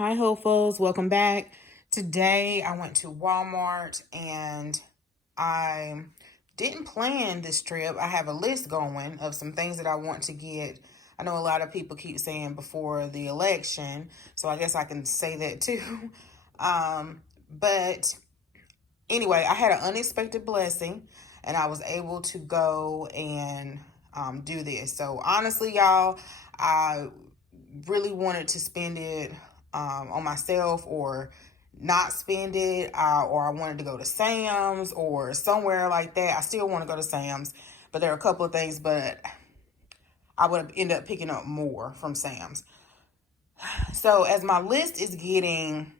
Hi, hopefuls. Welcome back. Today, I went to Walmart and I didn't plan this trip. I have a list going of some things that I want to get. I know a lot of people keep saying before the election, so I guess I can say that too. But anyway, I had an unexpected blessing and I was able to go and do this. So honestly, y'all, I really wanted to spend it on myself or not spend it, or I wanted to go to Sam's or somewhere like that. I still want to go to Sam's, but there are a couple of things, but I would end up picking up more from Sam's. So as my list is getting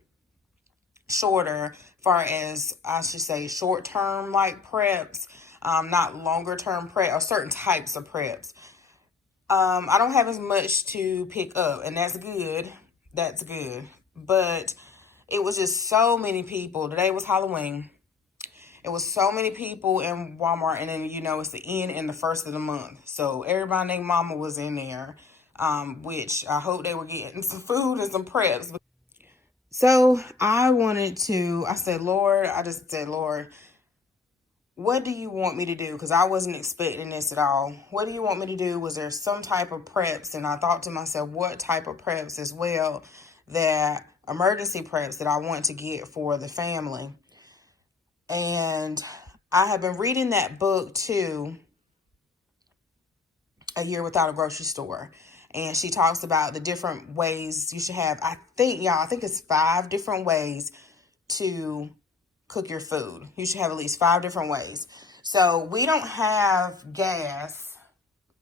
shorter, far as I should say short-term like preps, not longer-term prep or certain types of preps, I don't have as much to pick up, and that's good. That's good. But it was just so many people. Today was Halloween. It was so many people in Walmart, and then, it's the end and the first of the month. So everybody named Mama was in there, which I hope they were getting some food and some preps. So I said, Lord, what do you want me to do? Because I wasn't expecting this at all. What do you want me to do? Was there some type of preps? And I thought to myself, what type of preps as well, that emergency preps that I want to get for the family. And I have been reading that book too, A Year Without a Grocery Store. And she talks about the different ways you should have. I think it's 5 different ways to cook your food. You should have at least 5 different ways. So we don't have gas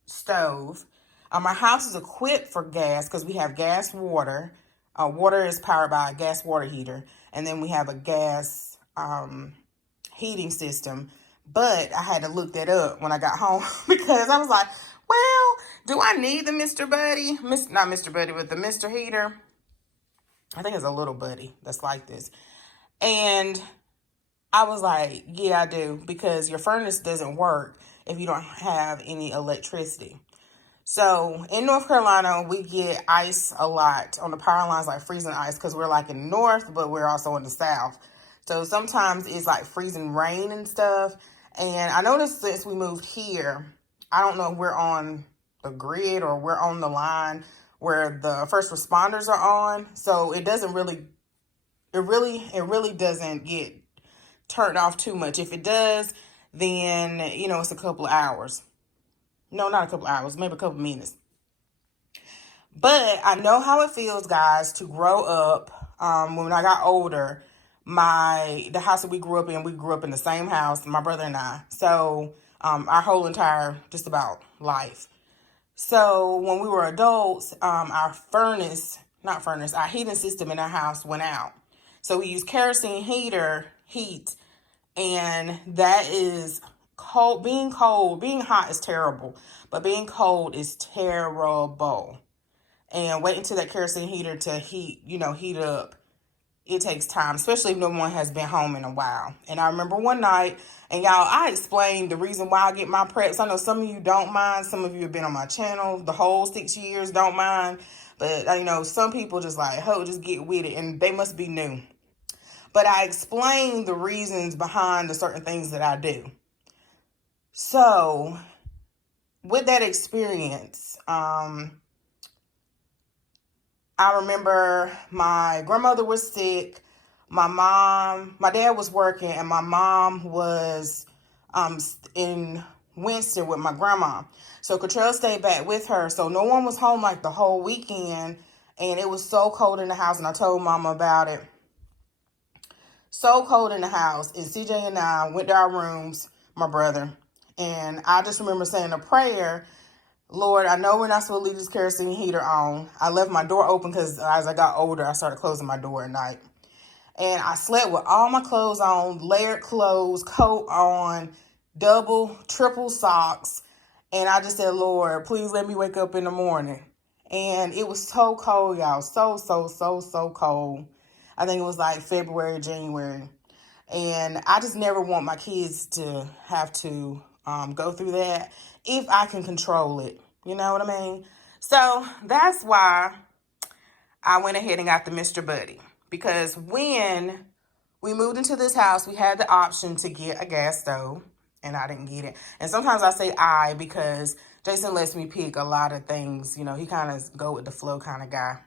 stove. Our house is equipped for gas because we have gas water. Water is powered by a gas water heater. And then we have a gas heating system. But I had to look that up when I got home because I was like, well, do I need the Mr. Buddy? Not Mr. Buddy, but the Mr. Heater. I think it's a little buddy that's like this. And I was like, yeah, I do, because your furnace doesn't work if you don't have any electricity. So in North Carolina, we get ice a lot on the power lines, like freezing ice, because we're like in the north, but we're also in the south. So sometimes it's like freezing rain and stuff. And I noticed since we moved here, I don't know if we're on the grid or we're on the line where the first responders are on. So it really doesn't get turned off too much. If it does, then, it's a couple of hours. No, not a couple of hours, maybe a couple of minutes. But I know how it feels, guys, to grow up. When I got older, the house that we grew up in the same house, my brother and I. So our whole entire, just about life. So when we were adults, our heating system in our house went out. So we used kerosene heat, and that is cold. Being hot is terrible, but being cold is terrible. And waiting until that kerosene heater to heat up, it takes time, especially if no one has been home in a while. And I remember one night, and y'all, I explained the reason why I get my preps. I know some of you don't mind. Some of you have been on my channel the whole 6 years, don't mind. But, some people just like, just get with it. And they must be new. But I explained the reasons behind the certain things that I do. So with that experience, I remember my grandmother was sick. My dad was working, and my mom was in Winston with my grandma. So Cottrell stayed back with her. So no one was home like the whole weekend, and it was so cold in the house, and I told Mama about it. So cold in the house, and CJ and I went to our rooms, my brother, and I just remember saying a prayer. Lord, I know we're not supposed to leave this kerosene heater on. I left my door open because as I got older, I started closing my door at night. And I slept with all my clothes on, layered clothes, coat on, double, triple socks. And I just said, Lord, please let me wake up in the morning. And it was so cold, y'all. So cold. I think it was like February, January. And I just never want my kids to have to go through that if I can control it. You know what I mean? So that's why I went ahead and got the Mr. Buddy. Because when we moved into this house, we had the option to get a gas stove, and I didn't get it. And sometimes I say I because Jason lets me pick a lot of things. You know, he kind of go with the flow kind of guy.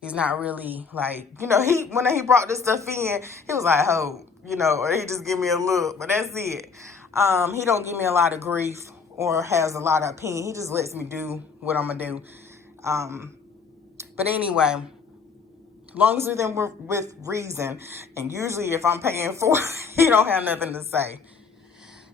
He's not really like, you know, when he brought this stuff in, he was like, oh, you know, or he just give me a look, but that's it. He don't give me a lot of grief or has a lot of opinion. He just lets me do what I'm gonna do. But anyway, long as we're with reason, and usually if I'm paying for it, he don't have nothing to say.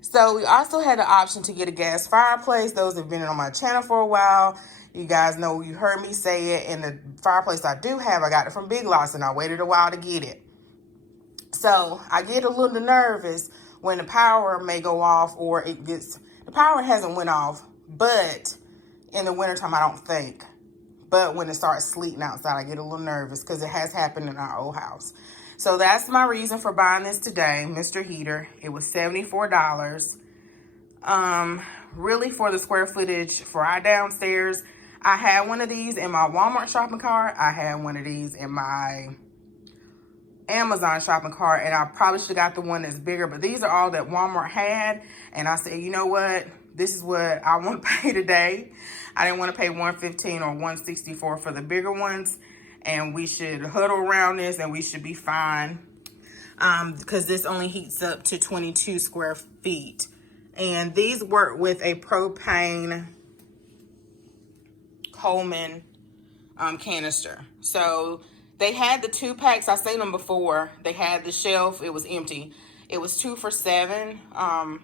So we also had the option to get a gas fireplace. Those have been on my channel for a while. You guys know, you heard me say it. And the fireplace I do have, I got it from Big Lots, and I waited a while to get it. So I get a little nervous when the power may go off, or the power hasn't went off, but in the wintertime, I don't think. But when it starts sleeting outside, I get a little nervous because it has happened in our old house. So that's my reason for buying this today, Mr. Heater. It was $74. Really for the square footage for our downstairs. I had one of these in my Walmart shopping cart. I had one of these in my Amazon shopping cart, and I probably should have got the one that's bigger, but these are all that Walmart had. And I said, you know what? This is what I want to pay today. I didn't want to pay $115 or $164 for the bigger ones. And we should huddle around this and we should be fine. Because this only heats up to 22 square feet. And these work with a propane Coleman canister. So they had the 2-packs. I've seen them before. They had the shelf. It was empty. It was 2 for $7.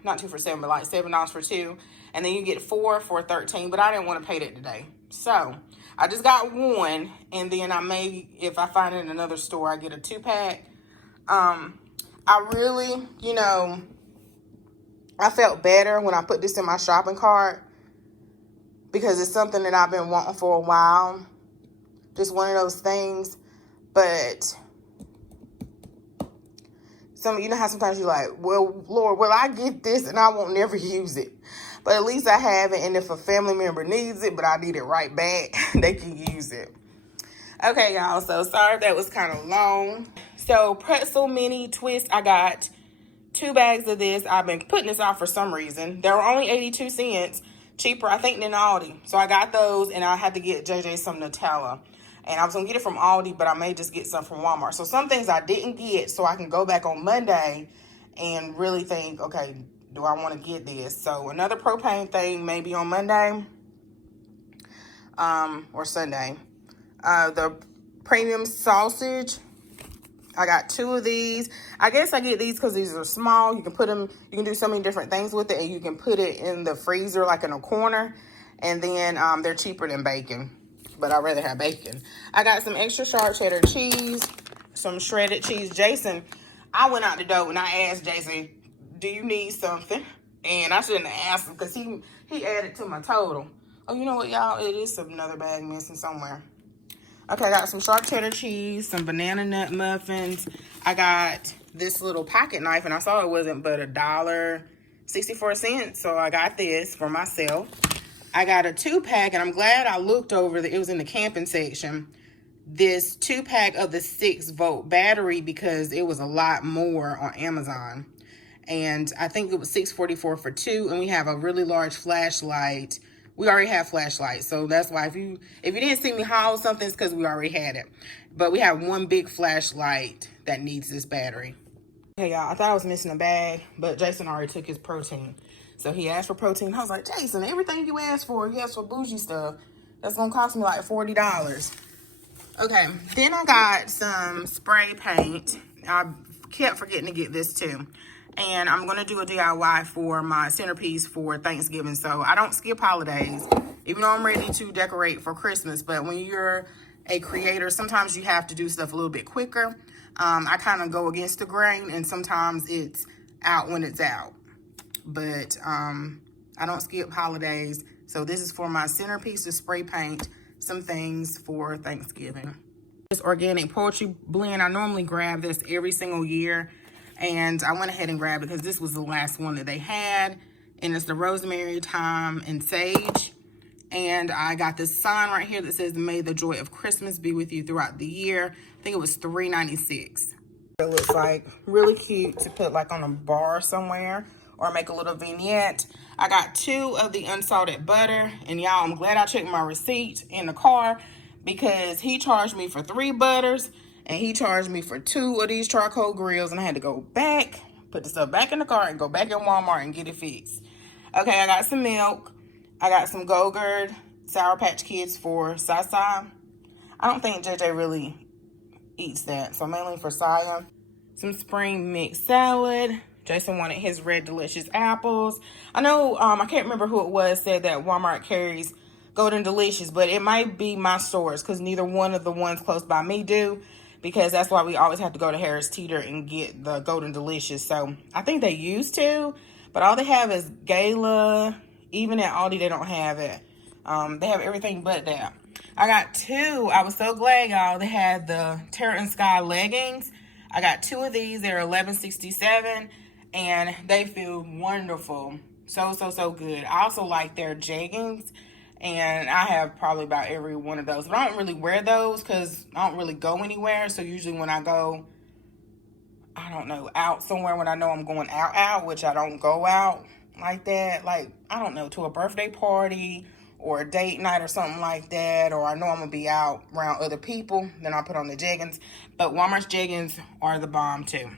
Not 2 for $7, but like $7 for 2. And then you get 4 for $13. But I didn't want to pay that today. So I just got one. And then I may, if I find it in another store, I get a 2-pack. I really, you know, I felt better when I put this in my shopping cart, because it's something that I've been wanting for a while. Just one of those things. But you know how sometimes you're like, well, Lord, will I get this and I won't never use it? But at least I have it, and if a family member needs it, but I need it right back, they can use it. Okay, y'all, so sorry if that was kind of long. So Pretzel mini twist, I got 2 bags of this. I've been putting this off for some reason. They were only 82 cents, cheaper, I think, than Aldi. So I got those, and I had to get JJ some Nutella. And I was going to get it from Aldi, but I may just get some from Walmart. So some things I didn't get, so I can go back on Monday and really think, okay, do I want to get this? So another propane thing maybe on Monday or Sunday. The premium sausage, I got 2 of these. I guess I get these because these are small. You can put them, you can do so many different things with it, and you can put it in the freezer like in a corner. And then they're cheaper than bacon, but I'd rather have bacon. I got some extra sharp cheddar cheese, some shredded cheese. Jason, I went out the door and I asked Jason, do you need something? And I shouldn't have asked him because he added to my total. Oh, you know what, y'all? It is another bag missing somewhere. Okay, I got some sharp cheddar cheese, some banana nut muffins. I got this little pocket knife, and I saw it wasn't but $1.64, so I got this for myself. I got a 2-pack, and I'm glad I looked over it was in the camping section. This 2-pack of the 6-volt battery, because it was a lot more on Amazon. And I think it was $6.44 for 2, and we have a really large flashlight. We already have flashlights, so that's why if you didn't see me haul something, it's because we already had it. But we have one big flashlight that needs this battery. Okay, y'all, I thought I was missing a bag, but Jason already took his protein. So he asked for protein. I was like, Jason, everything you asked for bougie stuff. That's gonna cost me like $40. Okay, then I got some spray paint. I kept forgetting to get this too. And I'm going to do a DIY for my centerpiece for Thanksgiving. So I don't skip holidays, even though I'm ready to decorate for Christmas. But when you're a creator, sometimes you have to do stuff a little bit quicker. I kind of go against the grain, and sometimes it's out when it's out. But I don't skip holidays. So this is for my centerpiece to spray paint some things for Thanksgiving. This organic poultry blend, I normally grab this every single year. And I went ahead and grabbed it because this was the last one that they had. And it's the rosemary, thyme, and sage. And I got this sign right here that says, "May the joy of Christmas be with you throughout the year." I think it was $3.96. It looks like really cute to put like on a bar somewhere or make a little vignette. I got 2 of the unsalted butter, and y'all, I'm glad I checked my receipt in the car because he charged me for 3 butters and he charged me for 2 of these charcoal grills, and I had to go back, put the stuff back in the car and go back in Walmart and get it fixed. Okay, I got some milk. I got some Go-Gurt Sour Patch Kids for Sasa. I don't think JJ really eats that, so mainly for Saya. Some spring mix salad. Jason wanted his red delicious apples. I know, I can't remember who it was said that Walmart carries Golden Delicious, but it might be my stores because neither one of the ones close by me do, because that's why we always have to go to Harris Teeter and get the Golden Delicious. So I think they used to, but all they have is Gala. Even at Aldi, they don't have it. They have everything but that. I got 2. I was so glad, y'all. They had the Terra and Sky Leggings. I got 2 of these. They're $11.67, and they feel wonderful. So good. I also like their jeggings, and I have probably about every one of those. But I don't really wear those because I don't really go anywhere. So usually when I go, I don't know, out somewhere, when I know I'm going out, which I don't go out like that, like, I don't know, to a birthday party or a date night or something like that, or I know I'm gonna be out around other people, then I'll put on the jeggings. But Walmart's jeggings are the bomb too.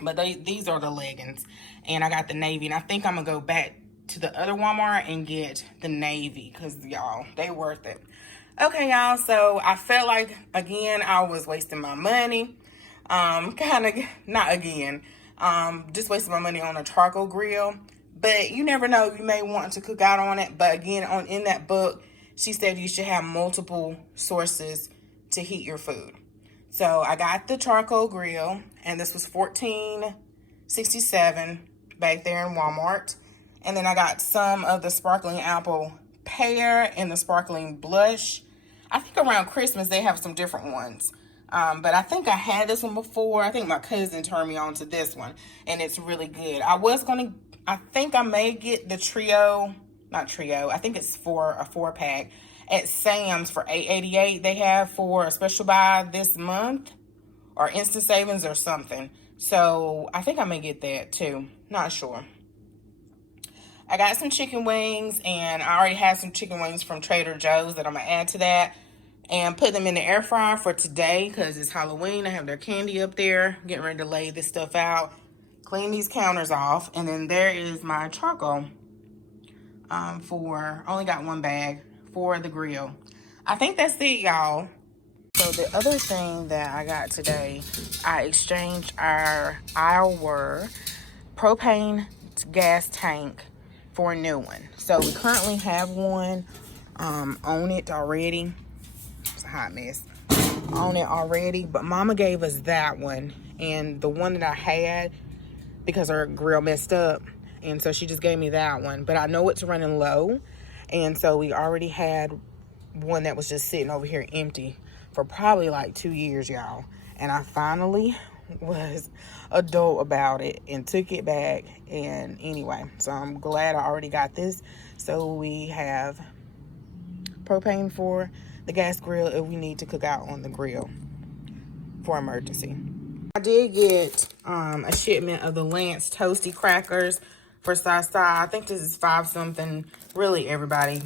But these are the leggings, and I got the navy, and I think I'm gonna go back to the other Walmart and get the navy because, y'all, they worth it. Okay, y'all, so I felt like, again, I was wasting my money. Kind of, not again, just wasting my money on a charcoal grill. But you never know, you may want to cook out on it. But again, in that book, she said you should have multiple sources to heat your food. So I got the charcoal grill, and this was $14.67 back there in Walmart. And then I got some of the sparkling apple pear and the sparkling blush. I think around Christmas they have some different ones. But I think I had this one before. I think my cousin turned me on to this one, and it's really good. I think I may get the not trio. I think it's a 4-pack at Sam's for $8.88. They have for a special buy this month, or instant savings or something. So I think I may get that too. Not sure. I got some chicken wings, and I already had some chicken wings from Trader Joe's that I'm gonna add to that and put them in the air fryer for today because it's Halloween. I have their candy up there, getting ready to lay this stuff out, clean these counters off. And then there is my charcoal only got 1 bag for the grill. I think that's it, y'all. So the other thing that I got today, I exchanged our propane gas tank for a new one. So we currently have one on it already. It's a hot mess on it already, but Mama gave us that one, and the one that I had, because her grill messed up, and so she just gave me that one. But I know it's running low, and so we already had one that was just sitting over here empty for probably like 2 years, y'all. And I finally was adult about it and took it back. And anyway, so I'm glad I already got this, so we have propane for the gas grill if we need to cook out on the grill for emergency. I did get a shipment of the Lance Toasty Crackers for Sasa. I think this is 5 something. Really, everybody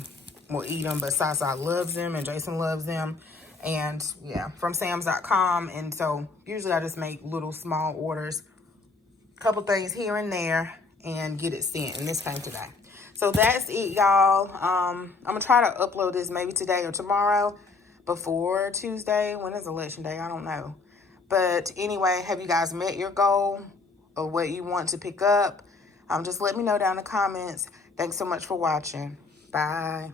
will eat them, but Sasa loves them and Jason loves them. And yeah, from Sam's.com. And so usually I just make little small orders, a couple things here and there, and get it sent. And this came today. So that's it, y'all. I'm gonna try to upload this maybe today or tomorrow before Tuesday. When is election day? I don't know. But anyway, have you guys met your goal of what you want to pick up? Just let me know down in the comments. Thanks so much for watching. Bye.